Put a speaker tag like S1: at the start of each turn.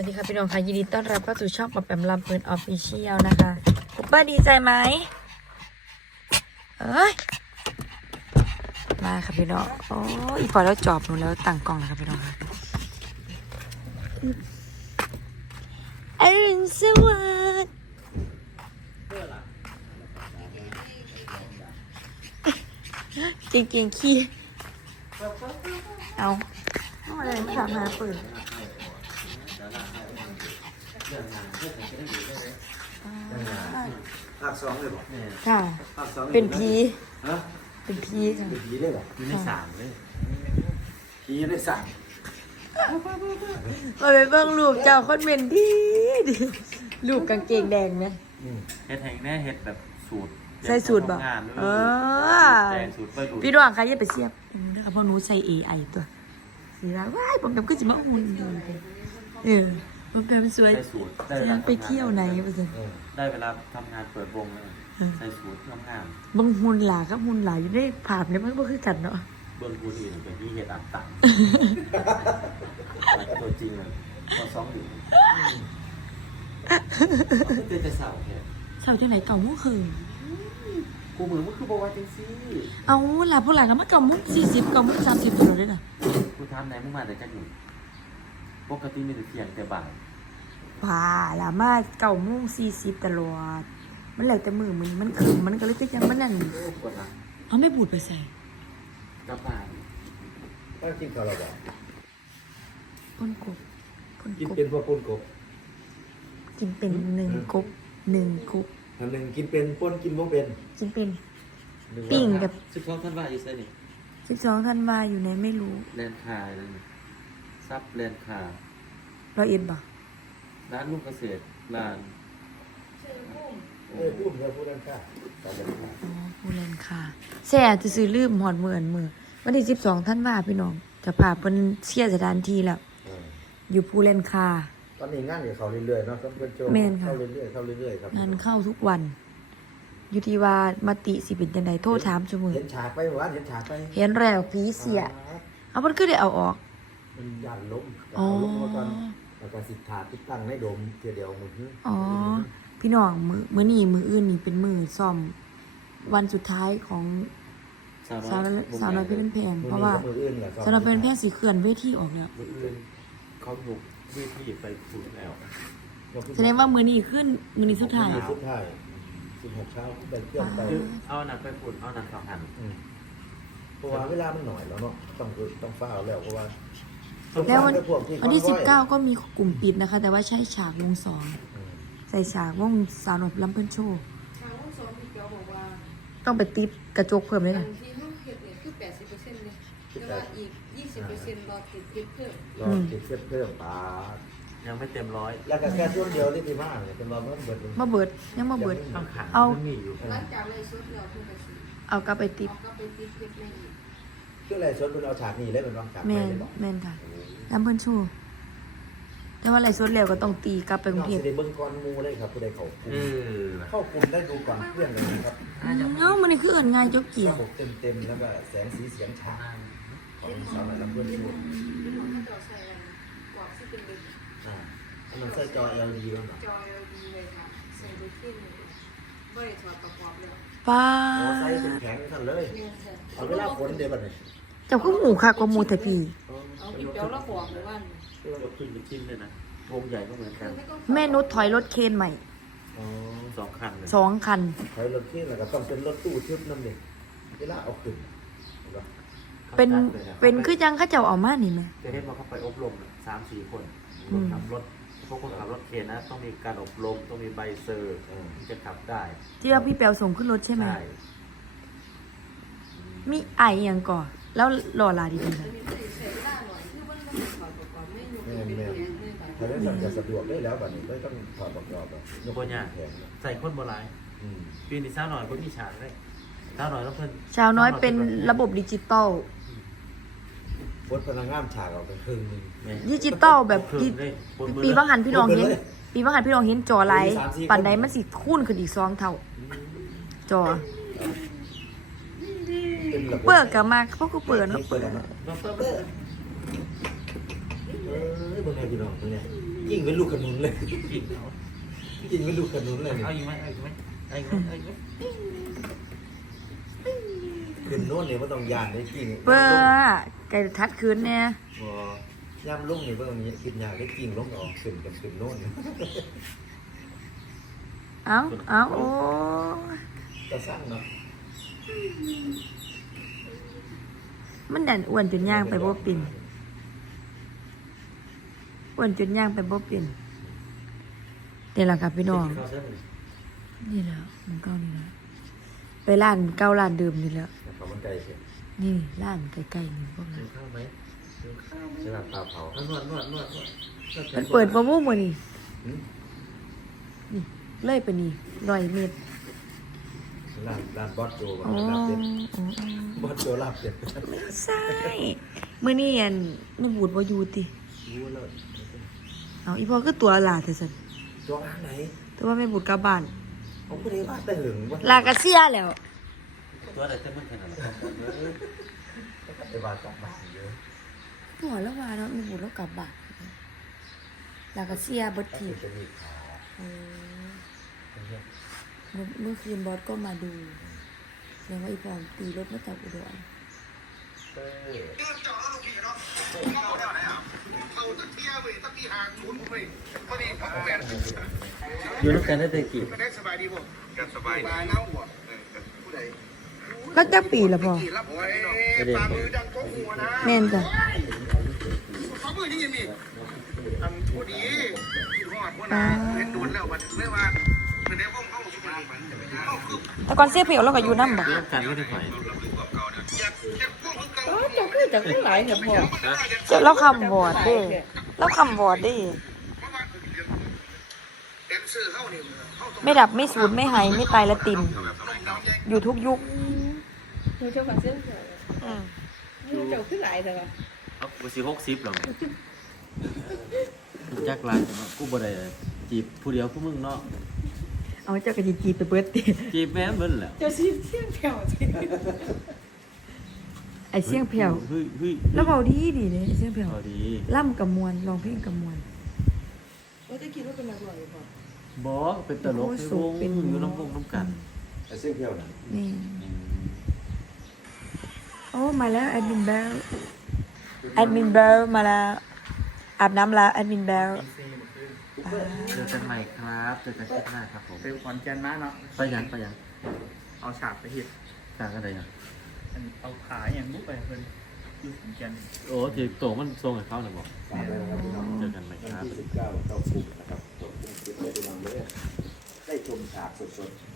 S1: วัสดีค่ะพี่น้องค่ะยินดีต้อนรับเข้าสู่ช่องปอมแปมลำเพลินออฟฟิเชียลนะคะคุณป้าดีใจไหมเอ้ยมาค่ะพี่น้องโอ้ยพอแล้วจอบหนูแล้วตั้งกล้องแล้วค่ะพี่น้องค่ะอรุณสวัสดิ์จริงๆขี้เอาอะไรไม่ทำมาปืน
S2: ภาคสองเลยบอก
S1: ค่ะ
S2: ภาคสอง
S1: เป็นผี
S2: ฮะ
S1: เป็นผีค่ะ
S2: เป็นผีได้หรอ
S3: อยู่ในสามเลย
S2: ผีได้สั่ง
S1: มาไปเบิ่งรูปเจ้าคนเป็นดีดีรูปกางเกงแดงไหม
S3: เฮ็ดแห่งแน่เฮ็ดแบบสูตร
S1: ใส่สูตรบ่
S3: งาน
S1: เออ
S3: แดงสูตรไปดู
S1: พี่ดวงค่ะอย่าไปเสียบนะคะเพราะหนูใส่ AI ตัวสีว่าว้ายผมจำก็จะมาหุ่นดีเลยผมจำสวย
S3: ใส่สูตร
S1: เสียงไปเที่ยวไหนวะสิ
S3: ได้เวลาทำงานเปิดวงเลยใส่สูตรทำงาน
S1: บางหุ่นหลากับหุ่นหลาอยู่ในภาพเนี่ยมันก็คือกันเนาะ
S3: เบื้องผู้อื่นเป็นที่เฮ็ดอันต่างตัวจริงเลยพอซ้อมอยู่ก็เตือนจะเศร้าแค่
S1: เช้าจังไหนเก่ามุ่งคืน
S3: กูเหมือนมันคือบอกว่าจังซี่
S1: เอาหลาพวกหลาก็มาเก่ามุ่ง40เก่ามุ่ง30ตัวเลยนะ
S3: กูทำไหนมึงมาแต่กันอยู่ปกติมีแต่เที่ยงแต่บ่าย
S1: ป่าหลามาเก่ามุ่ง40ตลอดมันแล้วแต่มือมันคืนมันก็เลยก็ยังมันนั่น
S3: โอ้ปวดหลัง
S1: เอาไม่บูดไปใส่
S3: กลับบ้าน
S2: ก็กินข้าวเราบอก
S1: พ่นกบพ่น
S2: กิน
S1: กบ
S2: เป็นพวกปุ้นกบ
S1: กินเป็น1 กบ1 กบ
S2: อันหนึ่งกินเป็นปุ้นกินบ่เป็น
S1: กินเป็น ปิ้งกับ
S3: 12 ท่านว่าอีไซนี่
S1: 12ธันวาอยู่ไหนไม่รู้
S3: แลนคาเลยซับแลนคา
S1: 101บ่
S3: ร้านลูกเกษตรร้าน
S2: พูดเพื่อพูดด้านข้างตอนเดินข้าง
S1: อ๋อผู้เล่นค่ะแซ่จะซื้อลืมหอดมือวันที่12ธันวาพี่น้องจะพาเพิ่นเชียร์สถานที่แล้วอยู่ผู้เล่นค่ะ
S2: ตอนนี้งานกับเขาเรื่อยๆเนาะต้องเป็นโจ
S1: แม่นค่ะ
S2: เข้าเรื่อยๆเข้าเรื่อยๆครับ
S1: งานเข้าทุกวัน อยู่ที่ว่ามติสิเป็นจังไดโทรถามซุมื้อ
S2: เห็นฉากไปวะเห็นฉากไป
S1: เห็นแล้วผีเสียเอาเพิ่นคือได้เอาออก
S2: มันยันล้ม
S1: อ๋อ
S2: เอาล้มมาก่อนแล้วก็สิทธาติดตั้งในโดมเทียวเดียวมือ
S1: อ๋อพี่น้องมื้อนี้มื้ออื่นนี่เป็นมื้อซ่อมวันสุดท้ายของสาวน้อยเพชรบ้านแพงเพราะว่า
S2: มืออื่นเนี่ย
S1: สาวน้อยเพชรบ้านแพงสิเคลื่อนเวทีออกแล้ว
S3: มืออื่นเขาถูกวิธีไปถูกแล้ว
S1: แสดงว่ามื้อนี้ขึ้นมื้อนี้สุดท้าย
S2: สุดท้าย16เช้าไปเที่ยวไป
S3: เอาหนักไปฝุ่นเอาหนักสองหัน
S2: เพราะว่าเวลามันหน่อยแล้วเนาะต้องฟ้าเอาแล้วเพราะว่า
S1: แล้ววัน
S2: พวก
S1: วันที่
S2: คอนวอย
S1: 19ก็มีกลุ่มปิดนะคะ แต่ว่าใช้ฉากวงสองใส่ฉากวงสาวหน่อยลำเพิ่นโชว์
S4: ทางห้องสอนพี่เกียวบอกว่า
S1: ต้องไปติดกระจกเพิ่มเลย
S4: อั
S1: นะ
S4: นที่ห้องเห็ดเนี่ยคือ 80%เลยแต่ว่าอีก 20%รอติดเห็ดเพิ่ม
S2: รอติดเส้นเพิ่มปลา
S3: ยังไม่เต็มร้อย
S2: แล้วก็แค่ช่วงเดียวที่มากเนี่ยเป็นรอเพิ่มเบิดเลย
S1: มาเบิดยังมาเบิด
S3: ข้างขัง
S1: เอา
S3: มันมีอยู่
S4: หลังจากเลยสุดเราเพิ่งไปสิ
S1: เอากลับไปติด
S4: เอาก็ไปติดเห็ดในอีก
S2: คืออะไรส่วนเป็นเอาฉากนี้เลยเป็นรองฉาก
S1: แม่
S2: ไม่
S1: น
S2: ได้บอก
S1: แม่นค่ะลำเพิ่นโชว์แต่ว่าไรสดแล้วก็ต้องตีกลับไปกรุ
S2: น้อง
S1: งเทพ
S2: สิได้เบิ่งก่อนหมูเลยครับผู้ใดเขา เข้ากลุ่มได้ดูก่อนเพื่อนเลยนะครับ
S1: เอ้ามันนี่คือเอิ้นง่ายจกเกี่ยว
S2: ระบบเต็มๆแล้วก็แสงสีเสียงฉากของสาวหน่อยลำเพื่อนพูด
S4: เป็นของที่ต่อใส่กันกรอบที่เป็นเด็ก
S2: มันใส่จอ LED แล้วเนาะ
S4: จอย LED เลยค่ะใส่ดูที่เลยบริถอดประกอบเลย
S1: ป้า
S2: อ๋อใส่เป็นแข็งท่านเลย
S4: เนี่ยค่ะ
S2: เอาเวลาฝนเดี๋ยวบัดนี้
S1: เจ้าคือหมูค่ะกว่าหมูแต่พี่
S4: เอาพี่เกียวแล้วบอกเลยว่า
S3: ยกขึ้นเป็นชิ้นเลยนะวงใหญ่ก็เหมือนกัน
S1: แม่นุชถอยรถเคนใหม่
S2: อ๋อ
S3: 2 คันเลย
S1: 2 คัน
S2: ถอยรถที่แล้วก็ต้องเป็นรถตู้ชุดนั่นเองเวลาเอาขึ้นเห็นปะ
S1: เป็นคือจังเขาเจ้าเอามานี่แม่
S3: จะเห็นว่าเขาไปอบรม 3-4 คนขับรถพวกคนขับรถเคนนะ ต้องมีการอบรมต้องมีใบเซอร์ที่จะขับได้
S1: ที่ว่าพี่แปวส่งขึ้นรถใช่ไหม
S3: ใช่
S1: มีไออหย่างก่อนแล้วรอลาดีๆนะ
S4: ใส่เวลาหน่อยคือมันต้องถอดประกอบไม่ยุ่ง
S2: แม่
S4: เป็น
S2: แม่
S4: แผงเลยค่ะ
S2: ถ้าได้สั่งจะสะดวกได้แล้วบัดนี้ไม่ต้องถอดประกอบแบบ
S3: ยกตัวอย่าง
S2: แพงนะ
S3: ใส่คนโบราณปีนี้สาวหน่อยก็มีฉากเลยสาวหน่อยต้องเพิ่น
S1: ชาวน้อยเป็นระบบดิจิตอล
S2: รถพนักงานฉากเอาไปครึ่งนึง
S1: ดิจิตอลแบบที่ปีบางหันพี่น้องเห็น ปีบางหันพี่น้องเห็นจอไลท์ปันใดมันสิคูณขึ้นอีก2 เท่า จอ
S2: เป็นระบบ
S1: เปิดกับมาเขาก็เปิดเนาะ
S2: เปิดแล้วเนาะ
S3: ดร
S2: เบิ่งให้พี่น้องเบิ่งเนี่ยกิ่งเป็นลูกขนุนเลย
S3: กินเอา
S2: กิ่งเป็นลูกขนุนเลยเนี่ย
S3: เอาอีกไหมเอาอีกไหมเอาอีกไหมเอาอีกไหม
S2: ขึ้นโน่นเนี่ยว่าต้องยานได้กิ่ง
S1: เบอร์ไก่ทัดคืนเนี่ย
S2: พอย่ำลงเนี่ยว่าตรงนี้กินยาได้กิ่งลงออกขึ้นกับขึ้นโน่นเนี่ย
S1: เอาโอ้ย
S2: จะสร้างเนาะ
S1: มันดันอ้วนจนย่างไปบ่เป็นอ้วนจนย่างไปบ่เป็นนี่แหละครับพี่น้อง
S3: เข้าเส้น
S1: นี่แหละมันเก้านี่แหละไปร้านเก้าร้านเดิมนี่แหล้ว
S2: เขามันไก่เสีย
S1: นี่ร้านใกล้ๆนี่พวก
S3: กิ
S1: นั้น
S3: นข้าวไหมกินข้าวไหม
S2: ใช่แบบปลาเผา
S3: เอานวดนวดนวดนวด
S1: มันเปิดบ่มู่มื้อนี่
S2: หืม
S1: นี่เลยไปนี่100 เมตร
S2: ร้านบอสโจ
S1: อ๋อ
S2: ลาบเด็ด
S1: อ๋อบ
S2: อสโจลาบเด็ด
S1: ไม่ใช่มื้อนี้อันไม่บูดบ่อยู่ติ
S2: รู้แล้ว
S1: เอาอีพ่อคือตัวหลาแต่ซั่น
S2: โจร้านไหน
S1: แต่ว่าไม่บูดกลับบ้าน
S2: ผมก็ได้บ้านแต่หึงว่า
S1: ลากระเสียแล้ว
S3: ตัวอะไรเต็มมือขนาดนั้น
S2: ไอ้บ้านกลับบ้านเยอะ
S1: หัวแล้วว่าเนาะไม่บูดแล้วกลับบ้านลากระเสียเบิดที
S2: จะมีขาว
S1: เมื่อคืนบอสก็มาดูแล้วว่าอีพรตีรถมาจากอุดร
S3: อยู่ด้วยกันได้แต่กี่
S1: ก็จะปีละพอ
S3: ประเด็น
S1: แม่นจ้ะ แต่ก่อนเสียเพียวเราก็อยู่น้ำบ่
S3: เรื่องการก็ได้ไหว
S4: จะคือจะขึ้นหลายเนี่ยพอ
S1: เจ้าเราคำบอดเด้เราคำบอดเด้ไม่ดับไม่สูญไม่หายไม่ตายละติน อยู่ทุกยุค
S4: หนูจะฟังเส้นเสียหนูจะขึ้นหลายแต่ว่า
S3: เอาไปสิ60หรอจักรลายแต่ว่ากูบ่ได้จีบผู้เดียวผู้มึงเนาะ
S1: เอาเจ้ากระจีไปเบิดติ
S3: จีบแม่เบิ่นแหละ
S4: จะซีเสียงแผ่วสิ
S1: ไอเสียงแผ่ว
S3: เฮ้ยเฮ้ย
S1: แล้วเบาดีดีเนี่ยไอ้เสียงแผ่ว
S3: พอดี
S1: ล่ำกับมวลร้องเพลงกับมวล
S4: ว่าจะคิดว่าเป็นนักร้องหรือเปล่า
S3: บอกเป็นตลกในวงอยู่น้ำวงน้ำกัน
S2: ไอ้เส้นเพี้ยวนะ
S1: นี่โอ้มาแล้วแอดมินเบลแอดมินเบลมาแล้วอาบน้ำแล้วแอดมินเบล
S3: เจอกันใหม่ครับเจอกันคลิปหน้าครับผม
S5: เป็นขอนแก่นมาเนาะ
S3: ไปยังไปยัง
S5: เอาฉากไปเห็ด
S3: สร้างอะไรยัง
S5: เอาขาอย่างมุกไปเพิ่นอยู่ขอนแก่น
S3: โอ้ที่โตมันทรงให้เขาหน่อยบอก
S2: ฝากไว้นะครับพี่น้อง
S3: เจอกันใหม่
S2: วัน
S3: ครับ
S2: ที่19เข้าคุกนะครับจบคุกคิดได้ดูนังเลยได้ชมฉากสดๆ